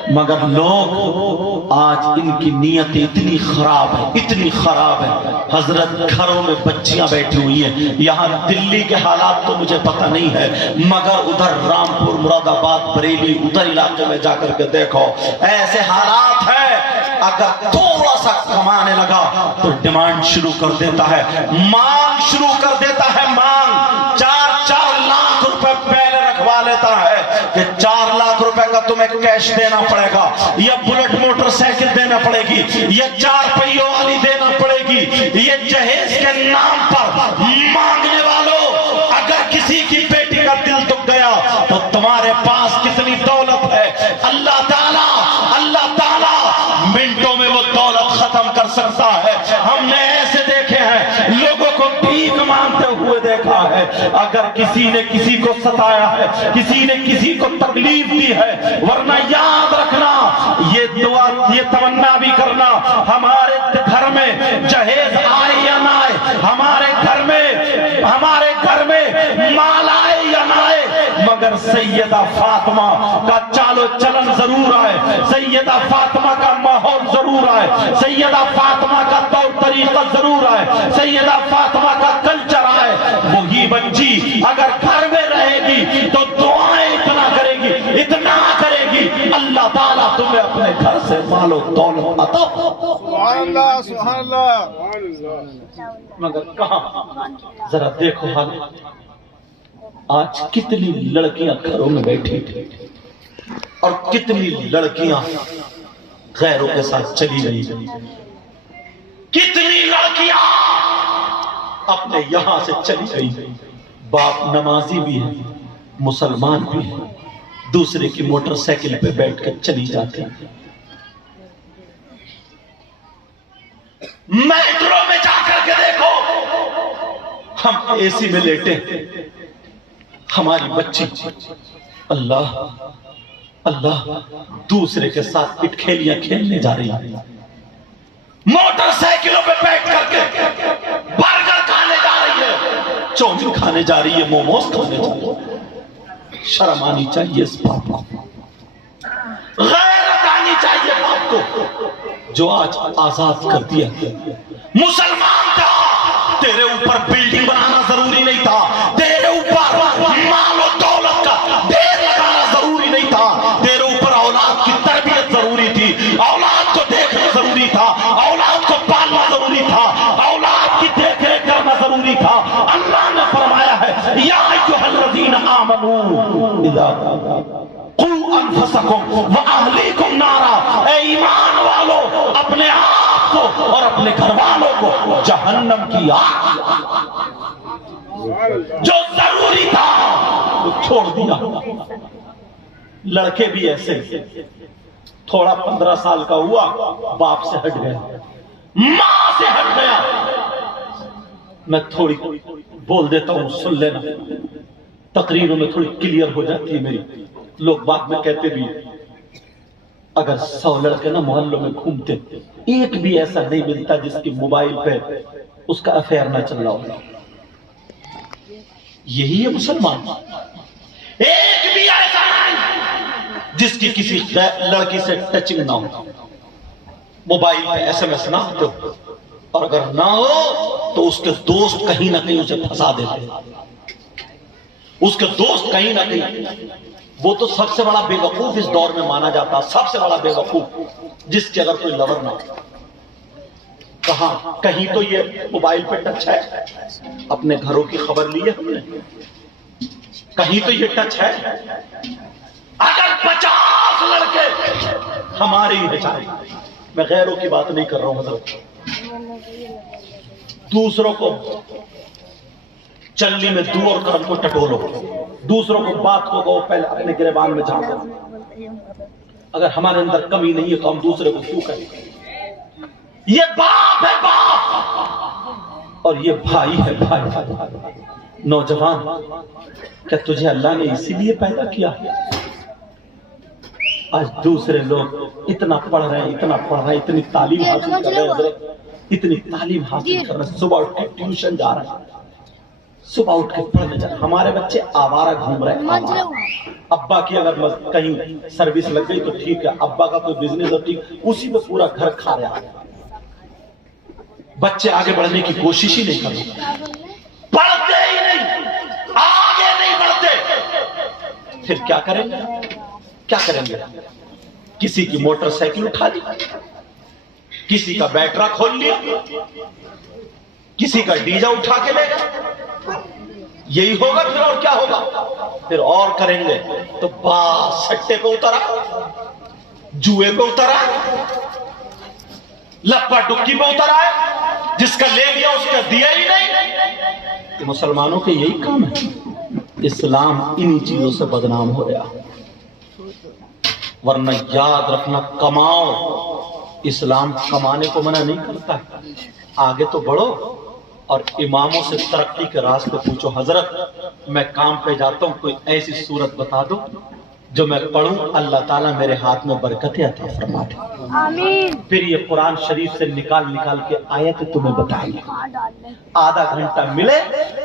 مگر لوگ آج ان کی نیت اتنی خراب ہے، اتنی خراب ہے، حضرت گھروں میں بچیاں بیٹھی ہوئی ہیں۔ یہاں دلی کے حالات تو مجھے پتہ نہیں ہے، مگر ادھر رامپور، مراد آباد، بریلی، ادھر علاقے میں جا کر کے دیکھو، ایسے حالات ہیں۔ اگر تھوڑا سا کمانے لگا تو ڈیمانڈ شروع کر دیتا ہے، مانگ شروع کر دیتا ہے، مانگ 4 لاکھ روپے پہلے رکھوا لیتا ہے کہ 4 لاکھ روپے کا تمہیں کیش دینا پڑے گا، یا بلٹ موٹر سائیکل دینا پڑے گی، یا 4 پہیوں والی دینا پڑے گی۔ یہ جہیز کے نام پر مانگنے والوں، اگر کسی کی بیٹی کا دل دکھ گیا تو تمہارے پاس کتنی دولت ہے، اللہ تعالیٰ منٹوں میں وہ دولت ختم کر سکتا ہے۔ ہم نے ایسے دیکھے ہیں، لوگوں کو بھیک مانگتے ہوئے دیکھا ہے۔ اگر کسی نے کسی کو ستایا ہے، کسی نے کسی کو تکلیف دی ہے، ورنہ یاد رکھنا، یہ دعا، یہ تمنا بھی کرنا، ہمارے گھر میں جہیز آئے یا نہ آئے، ہمارے گھر میں مال آئے یا نہ آئے، مگر سیدہ فاطمہ کا چالو چلن ضرور آئے، سیدہ فاطمہ کا ماحول ضرور آئے، سیدہ فاطمہ کا طور طریقہ ضرور آئے، سیدہ فاطمہ کا کلچر آئے۔ وہی بچی اگر گھر میں رہے گی تو دعائیں اتنا کرے گی، اللہ تعالیٰ تمہیں اپنے گھر سے مال و دولت عطا۔ سبحان اللہ، سبحان اللہ۔ مگر کہاں؟ ذرا دیکھو حال، آج کتنی لڑکیاں گھروں میں بیٹھی تھی اور کتنی لڑکیاں غیروں کے ساتھ چلی گئی، کتنی لڑکیاں اپنے یہاں سے چلی گئی۔ باپ نمازی بھی ہے، مسلمان بھی ہے، دوسرے کی موٹر سائیکل پہ بیٹھ کر چلی جاتے ہیں۔ میٹرو میں جا کر کے دیکھو، ہم اے سی میں لیٹے، ہماری بچی اللہ دوسرے کے ساتھ پٹکھیلیاں کھیلنے جا رہی ہے، موٹر سائیکلوں پہ بیٹھ کر کے برگر کھانے جا رہی ہے، چاؤمین کھانے جا رہی ہے، موموز کھانے جا رہی ہے۔ شرم آنی چاہیے اس باپ کو، غیرت آنی چاہیے باپ کو جو آج آزاد کر دیا۔ مسلمان تھا، تیرے اوپر بلڈنگ بنانا ضروری نہیں تھا، تیرے اوپر مال و دولت کا ڈھیر لگانا ضروری نہیں تھا، تیرے اوپر اولاد کی تربیت ضروری تھی، اولاد کو دیکھنا ضروری تھا، اولاد کو پالنا ضروری تھا، اولاد کی دیکھ ریکھ کرنا ضروری تھا۔ اللہ نے فرمایا ہے یا ایھا الذین آمنوا اذا قوا انفسکم واہلیکم نارا، اے ایمان والو اپنے آپ کو اور اپنے گھر والوں کو جہنم کی آگ، جو ضروری تھا وہ چھوڑ دیا۔ لڑکے بھی ایسے، تھوڑا 15 سال کا ہوا باپ سے ہٹ گیا، ماں سے ہٹ گیا۔ میں تھوڑی بول دیتا ہوں، سن لینا، تقریروں میں تھوڑی کلیئر ہو جاتی ہے میری۔ لوگ بعد میں کہتے بھی اگر 100 لڑکے نا محلوں میں گھومتے ایک بھی ایسا نہیں ملتا جس کی موبائل پہ اس کا افیئر نہ چل رہا ہو. یہی ہے مسلمان. ایک بھی ایسا نہیں جس کی کسی لڑکی سے ٹچنگ نہ ہو, موبائل پہ SMS نہ ہو, اور اگر نہ ہو تو اس کے دوست کہیں نہ کہیں اسے پھنسا دیتے ہیں. اس کے دوست کہیں نہ کہیں, وہ تو سب سے بڑا بے وقوف اس دور میں مانا جاتا, سب سے بڑا بے وقوف جس کے اگر کوئی لور نہ ہو. کہاں کہیں تو یہ موبائل پہ ٹچ ہے, اپنے گھروں کی خبر لی ہے ہم نے, کہیں تو یہ ٹچ ہے. اگر 50 لڑکے ہماری ہی بچائے, میں غیروں کی بات نہیں کر رہا ہوں حضرت, دوسروں کو چلنی میں دو اور کرم کو ٹٹولو, دوسروں کو بات کو کہو, پہلے اپنے گریبان میں جھانکو. اگر ہمارے اندر کمی نہیں ہے تو ہم دوسرے کو کیوں کہیں؟ یہ باپ ہے باپ, اور یہ بھائی ہے بھائی. نوجوان, کیا تجھے اللہ نے اسی لیے پیدا کیا؟ آج دوسرے لوگ اتنا پڑھ رہے ہیں, اتنا پڑھ رہے ہیں, اتنی تعلیم حاصل کر رہے ہیں حضرت, اتنی تعلیم حاصل کر رہے ہیں, صبح اٹھ کے ٹیوشن جا رہے ہیں, صبح اٹھ کے پڑھنے جا رہے ہیں. ہمارے بچے آوارہ گھوم رہے ہیں. ابا کی اگر کہیں سروس لگ گئی تو ٹھیک ہے, ابا کا کوئی بزنس ہو ٹھیک, اسی میں پورا گھر کھا رہے ہیں. بچے آگے بڑھنے کی کوشش ہی نہیں کرتے, پڑھتے ہی نہیں, آگے نہیں بڑھتے. پھر کیا کریں گے؟ کیا کریں گے؟ کسی کی موٹر سائیکل اٹھا لی, کسی کا بیٹرا کھول لیا, کسی کا ڈیجا اٹھا کے لے گا. یہی ہوگا پھر اور کیا ہوگا؟ پھر اور کریں گے تو بس سٹے پہ اترا, جوئے پہ اترا, لپا ڈکی پہ اترا ہے, جس کا لے لیا اس کا دیا ہی نہیں. کہ مسلمانوں کے یہی کام ہے. اسلام انہی چیزوں سے بدنام ہو گیا. ورنہ یاد رکھنا, کماؤ, اسلام کمانے کو منع نہیں کرتا. آگے تو بڑھو, اور اماموں سے ترقی کے راستے پوچھو. حضرت میں کام پہ جاتا ہوں, کوئی ایسی صورت بتا دو جو میں پڑھوں اللہ تعالیٰ میرے ہاتھ میں برکتیں عطا فرما دے. آمین. پھر یہ قرآن شریف سے نکال نکال کے آیت تمہیں بتائیں گے. آدھا گھنٹہ ملے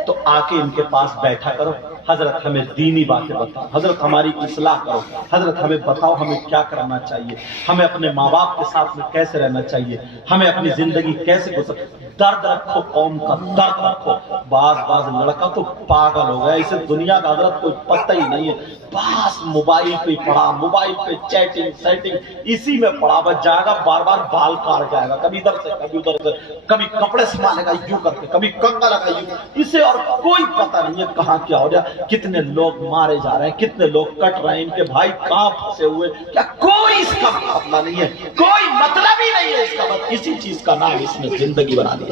تو آ کے ان کے پاس بیٹھا کرو, حضرت ہمیں دینی باتیں بتاؤ, حضرت ہماری اصلاح کرو, حضرت ہمیں بتاؤ ہمیں کیا کرنا چاہیے, ہمیں اپنے ماں باپ کے ساتھ میں کیسے رہنا چاہیے, ہمیں اپنی زندگی کیسے گزر. درد رکھو, قوم کا درد رکھو. بعض لڑکا تو پاگل ہو گیا, اسے دنیا کا حضرت کوئی پتہ ہی نہیں ہے. بس موبائل پہ پڑا, موبائل پہ چیٹنگ سیٹنگ, اسی میں پڑا بس جائے گا, بار بار بال کاٹ جائے گا, کبھی ادھر سے کبھی ادھر سے, کبھی کپڑے سنبھالے گا یوں کر کے, کبھی کنگا لگا یوں. اسے اور کوئی پتہ نہیں ہے کہاں کیا ہو جائے, کتنے لوگ مارے جا رہے ہیں, کتنے لوگ کٹ رہے ہیں, ان کے بھائی کہاں پھنسے ہوئے, کیا کوئی اس کا مطلب نہیں ہے, کوئی مطلب ہی نہیں ہے اس کا. بس اسی چیز کا نام اس نے زندگی بنا دیا.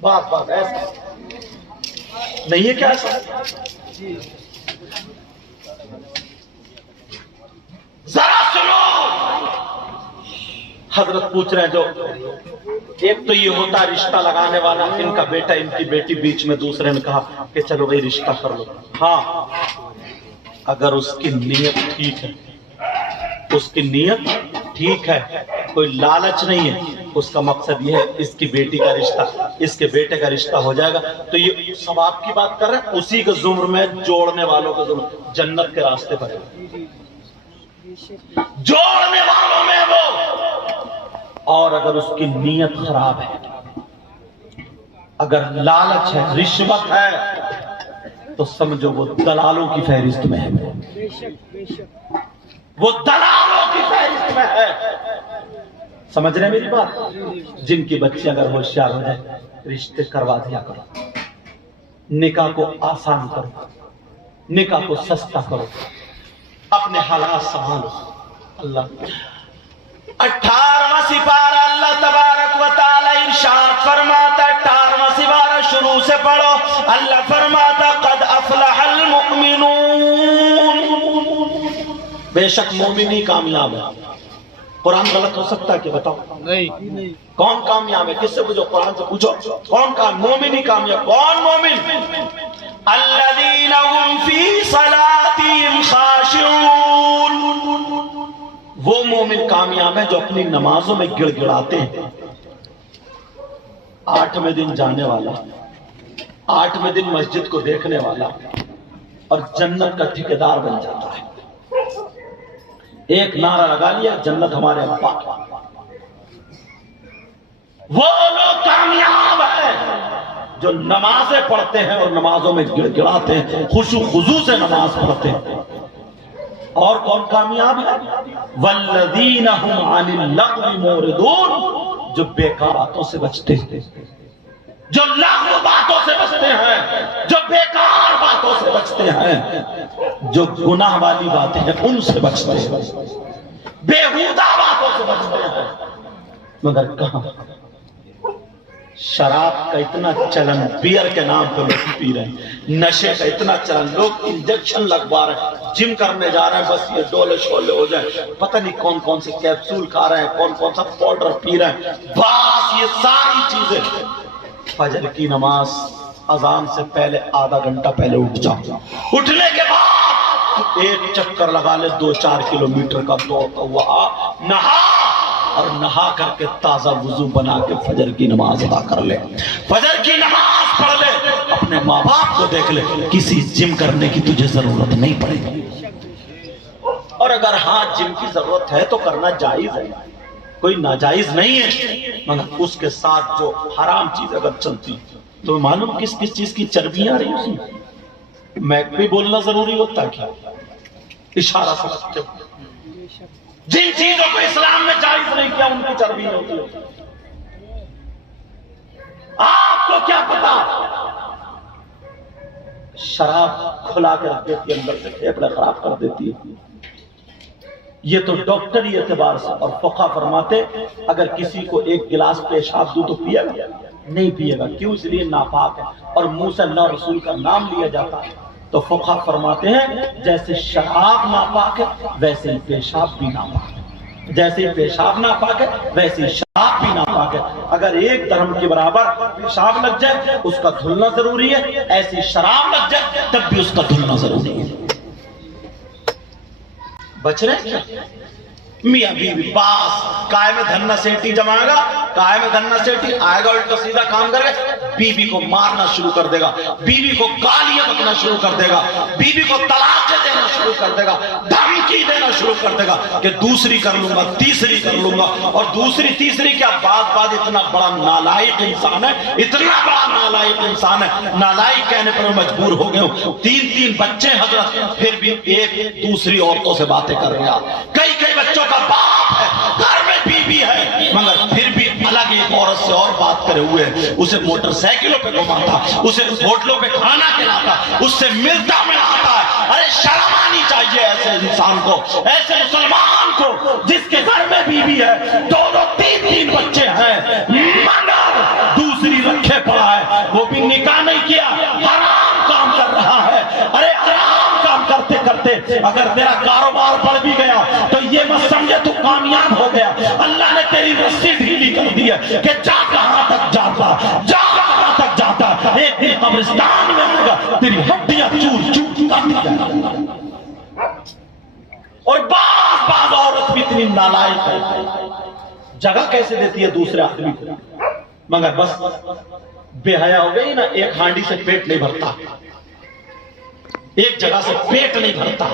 بات ایسا نہیں ہے کیا ایسا؟ ذرا سنو, حضرت پوچھ رہے ہیں جو ایک تو یہ ہوتا رشتہ لگانے والا, ان کا بیٹا ان کی بیٹی, بیچ میں دوسرے نے کہا کہ چلو بھائی رشتہ کر لو. ہاں اگر اس کی نیت ٹھیک ہے, اس کی نیت ٹھیک ہے, کوئی لالچ نہیں ہے, اس کا مقصد یہ ہے اس کی بیٹی کا رشتہ, اس کے بیٹے کا رشتہ ہو جائے گا, تو یہ ثواب کی بات کر رہے ہیں, اسی کے زمر میں جوڑنے والوں کے زمر, جنت کے راستے پر جوڑنے والوں میں وہ. اور اگر اس کی نیت خراب ہے, اگر لالچ ہے, رشوت ہے, تو سمجھو وہ دلالوں کی فہرست میں ہے, وہ دلالوں کی فہرست میں ہے. سمجھ رہے میری بات؟ جن کی بچے اگر ہوشیار ہو جائے, رشتے کروا دیا کرو, نکاح کو آسان کرو, نکاح کو سستا کرو, اپنے حالات سنبھالو. اللہ 18واں سپارہ اللہ تبارک و تعالی ارشاد فرماتا, 18واں سپارہ شروع سے پڑھو. اللہ فرماتا قد افلح المؤمنون, بے شک مومن ہی کامیاب ہے. قرآن غلط ہو سکتا ہے کہ بتاؤ؟ نہیں. کون کامیاب ہے؟ کس سے پوچھو؟ قرآن سے پوچھو. کون کامیاب؟ مومن ہی کامیاب. کون مومن؟ الذین هم فی صلاتهم خاشعون، وہ مومن کامیاب ہیں جو اپنی نمازوں میں گڑ گڑاتے ہیں۔ 8ویں دن جانے والا، 8ویں دن مسجد کو دیکھنے والا اور جنت کا ٹھیکیدار بن جاتا ہے۔ ایک نعرہ لگا لیا، جنت ہمارے ابا کی۔ وہ لوگ کامیاب ہیں جو نمازیں پڑھتے ہیں اور نمازوں میں گڑ گڑاتے ہیں، خشوع و خضوع سے نماز پڑھتے ہیں۔ اور کون کامیاب ہے؟ والذین هم عن اللغو معرضون، جو بیکار باتوں سے بچتے ہیں، جو لغو باتوں سے بچتے ہیں، جو بیکار باتوں سے بچتے ہیں، جو گناہ والی باتیں ہیں ان سے بچتے ہیں، بیہودہ باتوں سے بچتے ہیں۔ مگر کہاں؟ شراب کا اتنا چلن، بیئر کے نام پہ لوگ پی رہے ہیں، نشے کا اتنا چلن، لوگ انجیکشن لگوا رہے ہیں، جم کرنے جا رہے ہیں بس یہ ڈولے شولے ہو جائے، پتہ نہیں کون کون سے کیپسول کھا رہے ہیں، کون کون سا پاؤڈر پی رہے ہیں، بس یہ ساری چیزیں۔ فجر کی نماز اذان سے پہلے آدھا گھنٹہ پہلے اٹھ جاؤ، اٹھنے کے بعد ایک چکر لگا لے 2-4 کلومیٹر کا دوڑتا ہوا، نہا اور نہا کر کے تازہ وضو بنا کے فجر کی نماز ادا کر لے، فجر کی نماز پڑھ لے، اپنے ماں باپ کو دیکھ لے، کسی جم کرنے کی تجھے ضرورت نہیں پڑے گی۔ اور اگر ہاں جم کی ضرورت ہے تو کرنا جائز ہے، کوئی ناجائز نہیں ہے، مگر اس کے ساتھ جو حرام چیز اگر چلتی تو معلوم کس کس چیز کی چربیاں رہی اس میں، میں بھی بولنا ضروری ہوتا ہے کیا؟ اشارہ سمجھتے ہو، جن چیزوں کو اسلام میں جائز نہیں کیا ان کی چربی ہوتی ہے۔ آپ کو کیا پتا؟ شراب کھلا کے رکھ دیتی ہے، اندر سے پھیپڑے خراب کر دیتی ہے۔ یہ تو ڈاکٹری اعتبار سے، اور فقہ فرماتے اگر کسی کو ایک گلاس پیشاب دو تو پیے گا؟ نہیں پیے گا، کیوں؟ اس لیے ناپاک ہے، اور منہ سے اللہ رسول کا نام لیا جاتا ہے۔ تو فقہ فرماتے ہیں جیسے شراب ناپاک ہے ویسے ہی پیشاب بھی ناپاک ہے، جیسے ہی پیشاب ناپاک ہے ویسے ہی شراب بھی ناپاک ہے۔ اگر ایک درہم کے برابر پیشاب لگ جائے اس کا دھلنا ضروری ہے، ایسی شراب لگ جائے تب بھی اس کا دھلنا ضروری ہے۔ بچ رہے کیا؟ میاں بیوی باس قائم دھننا سیٹی جمائے گا، قائم دھننا سیٹی آئے گا الٹا سیدھا کام کرے گا، بیوی کو مارنا شروع کر دے گا، بیوی کو گالیاں بکنا شروع کر دے گا، بیوی کو طلاقیں دینا شروع کر دے گا، دھمکی دینا شروع کر دے گا کہ دوسری کر لوں گا، تیسری کر لوں گا، اور دوسری تیسری کیا بعد اتنا بڑا نالائق انسان ہے، اتنا بڑا نالائق انسان ہے، نالائق کہنے پر میں مجبور ہو گیا ہوں، 3 بچے حضرت، پھر بھی ایک دوسری عورتوں سے باتیں کر رہا، کئی بچوں کا باپ ہے، گھر میں بیوی ہے، مگر پھر بھی الگ ایک عورت سے اور بات کرے ہوئے، اسے موٹر سائیکلوں پہ گھماتا، اسے ہوٹلوں پہ کھانا کھلاتا، اس سے ملتا ملاتا ہے۔ ارے شرم آنی چاہیے ایسے انسان کو، ایسے مسلمان کو جس کے گھر میں بیوی ہے، 2 3 بچے ہیں، مگر دوسری رکھے پڑا ہے، وہ بھی نکاح نہیں کیا، حرام کام کر رہا ہے۔ ارے حرام کام کرتے کرتے اگر تیرا کاروبار بڑھ بھی گیا تو یہ مت سمجھے تو کامیاب ہو گیا، اللہ نے تیری رسی ڈھیلی کر دی ہے کہ جا کہاں تک جاتا، جا کہاں تک جاتا، ایک دن قبرستان میں آئے گا، تیری ہڈیاں چور چور کر دی جائے گی۔ اور بعض عورت بھی اتنی نالائق ہے، جگہ کیسے دیتی ہے دوسرے آدمی کو، مگر بس بے حیا ہو گئی نا، ایک ہانڈی سے پیٹ نہیں بھرتا، ایک جگہ سے پیٹ نہیں بھرتا،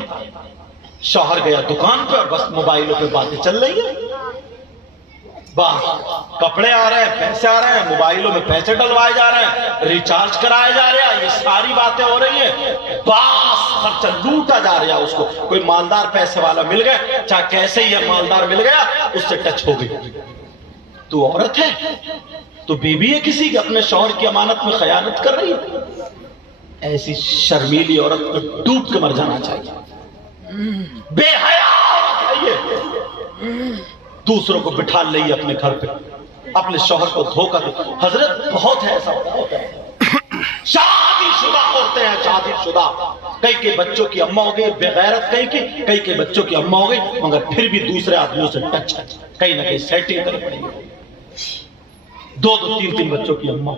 شوہر گیا دکان پہ اور بس موبائلوں پہ باتیں چل رہی ہیں، بس کپڑے آ رہے ہیں، پیسے آ رہے ہیں، موبائلوں میں پیسے ڈلوائے جا رہے ہیں، ریچارج کرائے جا رہے ہیں، یہ ساری باتیں ہو رہی ہیں، بس خرچہ لوٹا جا رہا ہے۔ اس کو کوئی مالدار پیسے والا مل گیا، چاہے کیسے ہی مالدار مل گیا، اس سے ٹچ ہو گئی، تو عورت ہے، تو بیوی ہے کسی کے، اپنے شوہر کی امانت میں خیانت کر رہی ہے، ایسی شرمیلی عورت کو ڈوب کے مر جانا چاہیے۔ بے حیا عورت ہے یہ، دوسروں کو بٹھا لئی اپنے گھر پہ، اپنے شوہر کو دھوکہ دے۔ حضرت بہت ہے ایسا، بہت ہے، شادی شدہ عورتیں ہیں، شادی شدہ، کئی کے بچوں کی اماں ہو گئی، بے غیرت کئی کے بچوں کی اماں ہو گئی، مگر پھر بھی دوسرے آدمیوں سے ٹچ ہے، کہیں نہ کہیں سیٹنگ کرنی پڑے گی، 2 3 بچوں کی اماں۔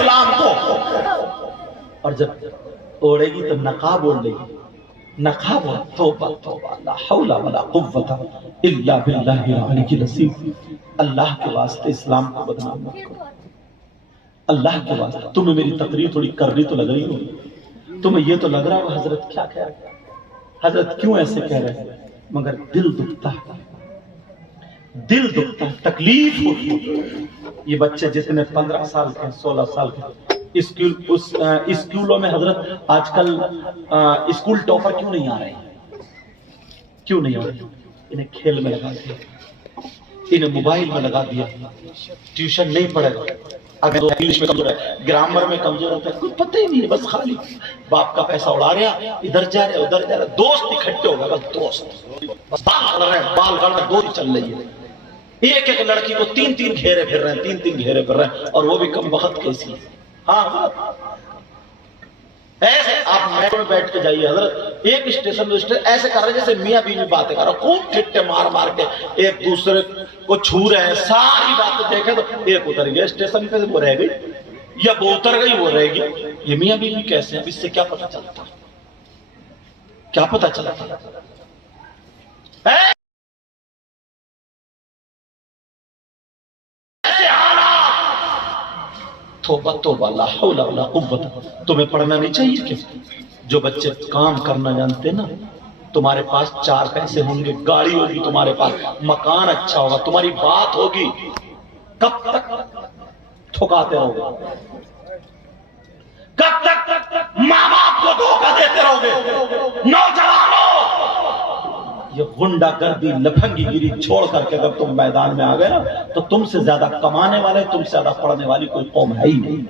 اسلام کو. اور جب اوڑھے گی تو نقاب اوڑھ لے گی. نقاب اور توبہ توبہ لا حول ولا قوت الا باللہ العلی العظیم. اللہ کے واسطے اسلام کو بدنام مت کرو. اللہ کے واسطے. تمہیں میری تقریر تھوڑی کرنی تو لگ رہی ہوگی, تمہیں یہ تو لگ رہا ہے حضرت کیا کہہ رہے ہیں, حضرت کیوں ایسے کہہ رہے ہیں, مگر دل دکھتا ہے, دل دکھتا ہے, تکلیف ہوتی ہے. یہ بچے جتنے 15 سال کے 16 سال کے اسکولوں میں حضرت آج کل اسکول ٹاپر کیوں نہیں آ رہے ہیں, کیوں نہیں آ رہے؟ انہیں کھیل میں لگا دیا, انہیں موبائل میں لگا دیا, ٹیوشن نہیں پڑھے گا. اگر انگلش میں کمزور ہے, گرامر میں کمزور ہوتا ہے, کچھ پتہ ہی نہیں ہے, بس خالی باپ کا پیسہ اڑا رہا, ادھر جا رہا ادھر جا رہا, دوست اکٹھے ہو گئے, بس دوست, بس بال رہے ہیں, بال گھر میں دوست چل رہی ہے. ایک ایک لڑکی کو 3 گھیرے پھر رہے ہیں, 3 گھیرے پھر رہے ہیں, اور وہ بھی کم وقت کیسی. ہاں ایسے آپ میٹرو میں بیٹھ کے جائیے حضرت, ایک اسٹیشن میں ایسے کر رہے جیسے میاں بیوی باتیں کر رہا, خوب ٹھٹے مار مار کے ایک دوسرے کو چھو رہے ہیں, ساری باتیں دیکھیں تو ایک اتر گیا اسٹیشن پہ وہ رہ گئی, یا وہ اتر گئی وہ رہ گئی. یہ میاں بیوی کیسے ہیں, اب اس سے کیا پتہ چلتا, کیا پتہ چلتا. توبہ توبہ لا حول ولا قوت. تمہیں پڑھنا نہیں چاہیے کہ جو بچے کام کرنا جانتے نا, تمہارے پاس 4 پیسے ہوں گے, گاڑی ہوگی تمہارے پاس, مکان اچھا ہوگا, تمہاری بات ہوگی, کب تک ٹھکاتے رہو گے, کب تک ماں باپ کو دھوکہ دیتے رہو گے. نوجوانوں, یہ غنڈہ گردی لفنگی گیری چھوڑ کر کے اگر تم میدان میں آ گئے نا, تو تم سے زیادہ کمانے والے, تم سے زیادہ پڑھنے والی کوئی قوم ہے ہی نہیں.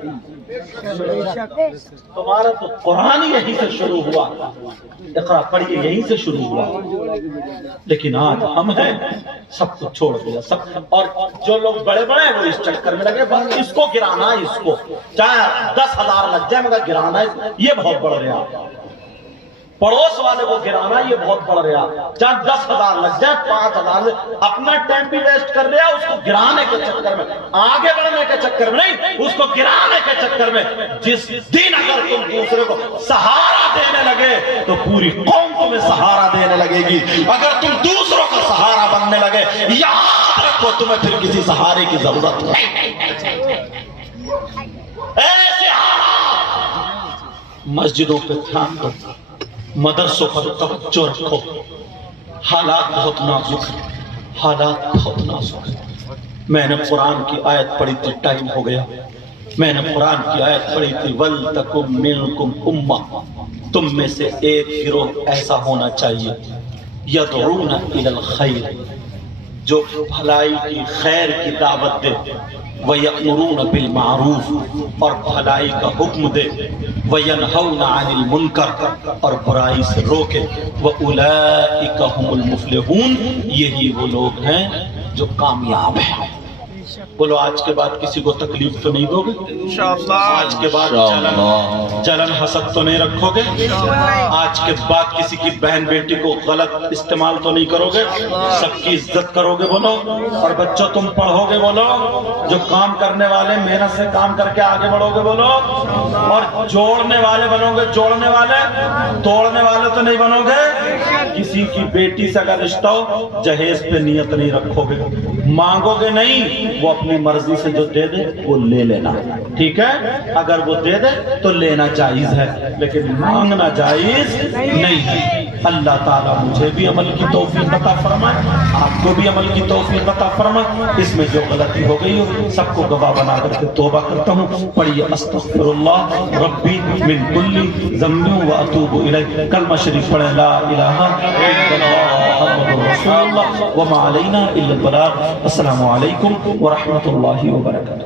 تمہارا تو قرآن یہیں سے شروع ہوا, اقرا پڑھیے یہیں سے شروع ہوا, لیکن آج ہم ہیں سب کو چھوڑ دیا سب. اور جو لوگ بڑے بڑے ہیں وہ اس چکر میں لگے, بس اس کو گرانا ہے, اس کو چاہے 10,000 لگ جائے مگر گرانا ہے, یہ بہت بڑھ رہا. پڑوس والے کو گرانا یہ بہت بڑھ رہا, چاہے 10,000 لگ جائے 5,000, اپنا ٹائم بھی ویسٹ کر رہا, اس کو گرانے کے چکر میں, آگے بڑھنے کے چکر میں نہیں, اس کو گرانے کے چکر میں. جس دن اگر تم دوسرے کو سہارا دینے لگے تو پوری قوم تمہیں سہارا دینے لگے گی. اگر تم دوسروں کا سہارا بننے لگے, یاد رکھو تمہیں پھر کسی سہارے کی ضرورت نہیں. ایسے حالات, مسجدوں پہ دھیان دو, مدرسوں پر توجہ رکھو. حالات بہت نازک ہیں, حالات بہت نازک ہیں. میں نے قرآن کی آیت پڑھی تھی, ٹائم ہو گیا. میں نے قرآن کی آیت پڑھی تھی, وَلْتَكُمْ مِنْكُمْ أُمَّةٌ, تم میں سے ایک گروہ ایسا ہونا چاہیے, يَدْعُونَ إِلَى الْخَيْرِ, جو بھلائی کی خیر کی دعوت دے, وَيَأْمُرُونَ بِالْمَعْرُوفِ, اور بھلائی کا حکم دے, وَيَنْهَوْنَ عَنِ الْمُنْكَرِ, اور برائی سے روکے, وَأُولَئِكَ هُمُ الْمُفْلِحُونَ, یہی وہ لوگ ہیں جو کامیاب ہیں. بولو آج کے بعد کسی کو تکلیف تو نہیں دو گے انشاءاللہ, آج کے بعد جلن حسد تو نہیں رکھو گے, آج کے بعد کسی کی بہن بیٹی کو غلط استعمال تو نہیں کرو گے, سب کی عزت کرو گے بولو. اور بچوں تم پڑھو گے بولو, جو کام کرنے والے محنت سے کام کر کے آگے بڑھو گے بولو, اور جوڑنے والے بنو گے, جوڑنے والے, توڑنے والے تو نہیں بنو گے. کسی کی بیٹی سے اگر رشتہ ہو جہیز پہ نیت نہیں رکھو گے, مانگو گے نہیں, وہ اپنی مرضی سے جو دے دے وہ لے لینا, ٹھیک ہے. اگر وہ دے دے تو لینا جائز ہے, لیکن مانگنا جائز نہیں ہے. اللہ تعالیٰ مجھے بھی عمل کی توفیق عطا فرمائے, آپ کو بھی عمل کی توفیق عطا فرمائے. اس میں جو غلطی ہو گئی ہو سب کو گواہ بنا کر کے توبہ کرتا ہوں. پڑھیے استغفر اللہ ربی من کل ذنب واتوب الیہ. کلمہ شریف پڑھیں, لا الہ الا اللہ محمد رسول اللہ وما علینا الا البلاغ. السلام علیکم ورحمۃ اللہ وبرکاتہ.